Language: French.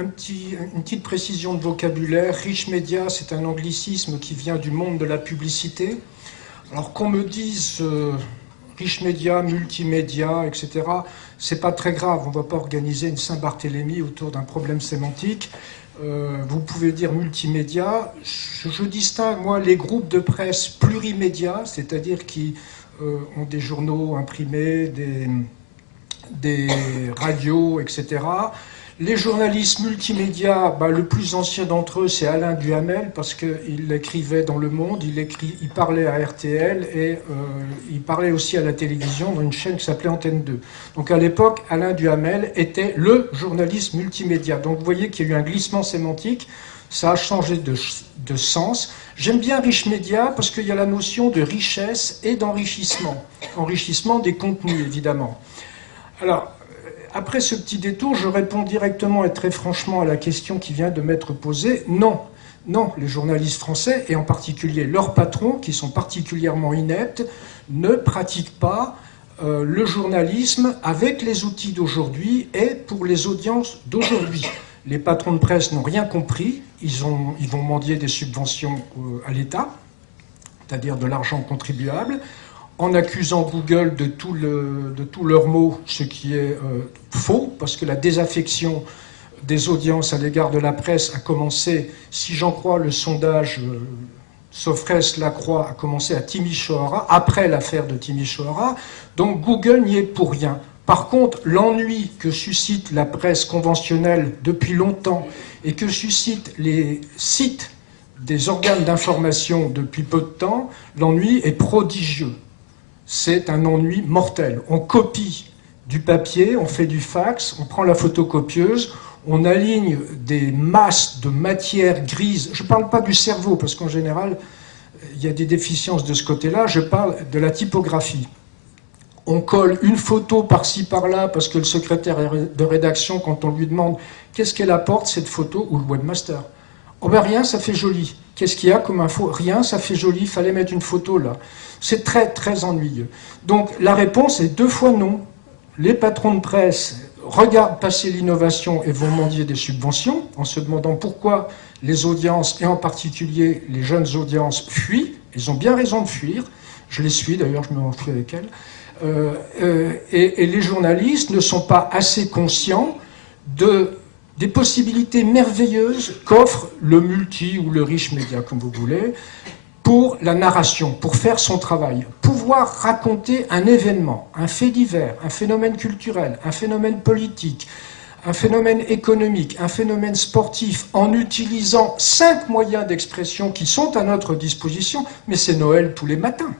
une petite précision de vocabulaire. Rich média, c'est un anglicisme qui vient du monde de la publicité. Alors qu'on me dise rich média, multimédia, etc., c'est pas très grave. On ne va pas organiser une Saint-Barthélemy autour d'un problème sémantique. Vous pouvez dire multimédia. Je distingue, moi, les groupes de presse plurimédia, c'est-à-dire qui ont des journaux imprimés, des radios, etc. Les journalistes multimédia, le plus ancien d'entre eux, c'est Alain Duhamel, parce qu'il écrivait dans Le Monde, il parlait à RTL et il parlait aussi à la télévision dans une chaîne qui s'appelait Antenne 2. Donc à l'époque, Alain Duhamel était le journaliste multimédia. Donc vous voyez qu'il y a eu un glissement sémantique, ça a changé de sens. J'aime bien Rich Media parce qu'il y a la notion de richesse et d'enrichissement. Enrichissement des contenus, évidemment. Alors, après ce petit détour, je réponds directement et très franchement à la question qui vient de m'être posée. Non, non, les journalistes français, et en particulier leurs patrons, qui sont particulièrement ineptes, ne pratiquent pas le journalisme avec les outils d'aujourd'hui et pour les audiences d'aujourd'hui. Les patrons de presse n'ont rien compris, ils vont mendier des subventions à l'État, c'est-à-dire de l'argent contribuable, en accusant Google de tous leurs maux, ce qui est faux, parce que la désaffection des audiences à l'égard de la presse a commencé, si j'en crois le sondage Sofres-Lacroix, a commencé à Timișoara, après l'affaire de Timișoara, donc Google n'y est pour rien. Par contre, l'ennui que suscite la presse conventionnelle depuis longtemps et que suscitent les sites des organes d'information depuis peu de temps, l'ennui est prodigieux. C'est un ennui mortel. On copie du papier, on fait du fax, on prend la photocopieuse, on aligne des masses de matière grise. Je ne parle pas du cerveau, parce qu'en général, il y a des déficiences de ce côté-là. Je parle de la typographie. On colle une photo par-ci, par-là, parce que le secrétaire de rédaction, quand on lui demande qu'est-ce qu'elle apporte, cette photo, ou le webmaster. Oh ben rien, ça fait joli. Qu'est-ce qu'il y a comme info? Rien, ça fait joli, il fallait mettre une photo là. C'est très, très ennuyeux. Donc la réponse est 2 fois non. Les patrons de presse regardent passer l'innovation et vont mendier des subventions en se demandant pourquoi les audiences, et en particulier les jeunes audiences, fuient. Ils ont bien raison de fuir. Je les suis, d'ailleurs, je me m'enfuis avec elles. Et les journalistes ne sont pas assez conscients des possibilités merveilleuses qu'offre le multi ou le rich média, comme vous voulez, pour la narration, pour faire son travail. Pouvoir raconter un événement, un fait divers, un phénomène culturel, un phénomène politique, un phénomène économique, un phénomène sportif, en utilisant 5 moyens d'expression qui sont à notre disposition, mais c'est Noël tous les matins.